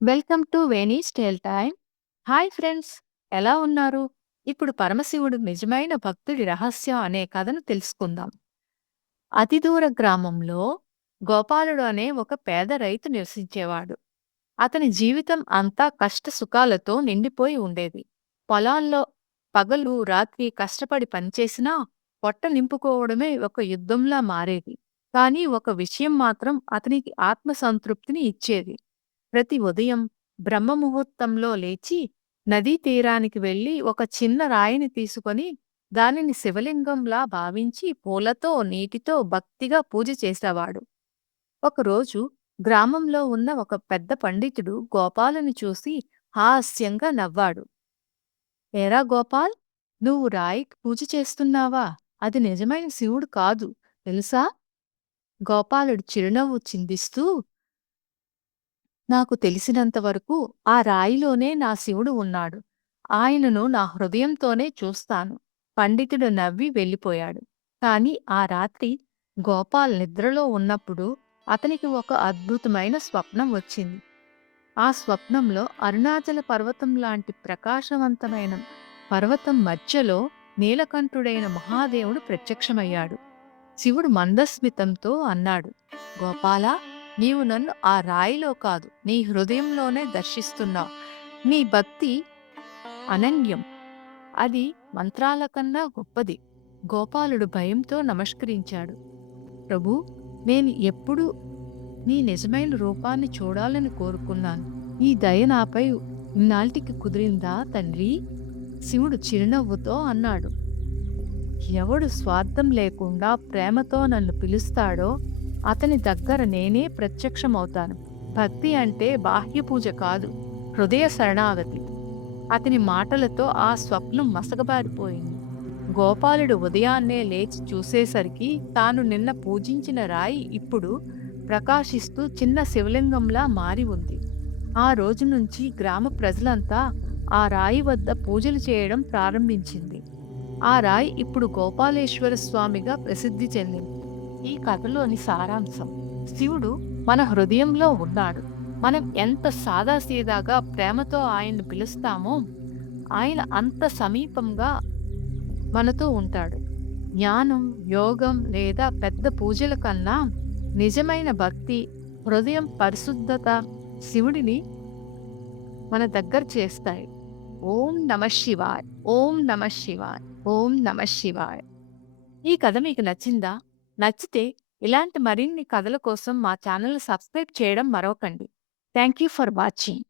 Welcome to Veni tale time. Hi friends! ఎలా ఉన్నారు? ఇప్పుడు పరమశివుడు నిజమైన భక్తుడి రహస్యం అనే కథను తెలుసుకుందాం. అతి దూర గ్రామంలో గోపాలుడు అనే ఒక పేద రైతు నివసించేవాడు. అతని జీవితం అంతా కష్ట సుఖాలతో నిండిపోయి ఉండేది. పొలాల్లో పగలు రాత్రి కష్టపడి పనిచేసినా పొట్ట నింపుకోవడమే ఒక యుద్ధంలా మారేది. కానీ ఒక విషయం మాత్రం అతనికి ఆత్మసంతృప్తిని ఇచ్చేది. ప్రతి ఉదయం బ్రహ్మముహూర్తంలో లేచి నదీ తీరానికి వెళ్ళి ఒక చిన్న రాయిని తీసుకొని దానిని శివలింగంలా భావించి పూలతో నీటితో భక్తిగా పూజ చేసేవాడు. ఒకరోజు గ్రామంలో ఉన్న ఒక పెద్ద పండితుడు గోపాలను చూసి హాస్యంగా నవ్వాడు. ఏరా గోపాల్ నువ్వు రాయికి పూజ చేస్తున్నావా? అది నిజమైన శివుడు కాదు తెలుసా? గోపాలుడు చిరునవ్వు చిందిస్తూ నాకు తెలిసినంతవరకు ఆ రాయిలోనే నా శివుడు ఉన్నాడు. ఆయనను నా హృదయంతోనే చూస్తాను. పండితుడు నవ్వి వెళ్ళిపోయాడు. కాని ఆ రాత్రి గోపాల్ నిద్రలో ఉన్నప్పుడు అతనికి ఒక అద్భుతమైన స్వప్నం వచ్చింది. ఆ స్వప్నంలో అరుణాచల పర్వతం లాంటి ప్రకాశవంతమైన పర్వతం మధ్యలో నీలకంఠుడైన మహాదేవుడు ప్రత్యక్షమయ్యాడు. శివుడు మందస్మితంతో అన్నాడు గోపాలా నీవు నన్ను ఆ రాయిలో కాదు నీ హృదయంలోనే దర్శిస్తున్నావు. నీ భక్తి అనన్యం. అది మంత్రాల కన్నా గొప్పది. గోపాలుడు భయంతో నమస్కరించాడు. ప్రభు నేను ఎప్పుడు నీ నిజమైన రూపాన్ని చూడాలని కోరుకున్నాను. ఈ దయ నాపై ఇన్నాటికి కుదిరిందా తండ్రి? శివుడు చిరునవ్వుతో అన్నాడు. ఎవడు స్వార్థం లేకుండా ప్రేమతో నన్ను పిలుస్తాడో అతని దగ్గర నేనే ప్రత్యక్షమవుతాను. భక్తి అంటే బాహ్య పూజ కాదు హృదయ శరణాగతి. అతని మాటలతో ఆ స్వప్నం మసకబారిపోయింది. గోపాలుడు ఉదయాన్నే లేచి చూసేసరికి తాను నిన్న పూజించిన రాయి ఇప్పుడు ప్రకాశిస్తూ చిన్న శివలింగంలా మారి ఉంది. ఆ రోజు నుంచి గ్రామ ప్రజలంతా ఆ రాయి వద్ద పూజలు చేయడం ప్రారంభించింది. ఆ రాయి ఇప్పుడు గోపాలేశ్వర స్వామిగా ప్రసిద్ధి చెందింది. ఈ కథలోని సారాంశం. శివుడు మన హృదయంలో ఉన్నాడు. మనం ఎంత సాదాసీదాగా ప్రేమతో ఆయన్ని పిలుస్తామో ఆయన అంత సమీపంగా మనతో ఉంటాడు. జ్ఞానం యోగం లేదా పెద్ద పూజల కన్నా నిజమైన భక్తి హృదయం పరిశుద్ధత శివుడిని మన దగ్గర చేస్తాయి. ఓం నమ శివాయ్ ఓం నమ శివాయ్ ఓం నమ శివాయ్. ఈ కథ మీకు నచ్చిందా? నచ్చితే ఇలాంటి మరిన్ని కథల కోసం మా ఛానల్ సబ్స్క్రైబ్ చేయడం మరొకండి. Thank you for watching.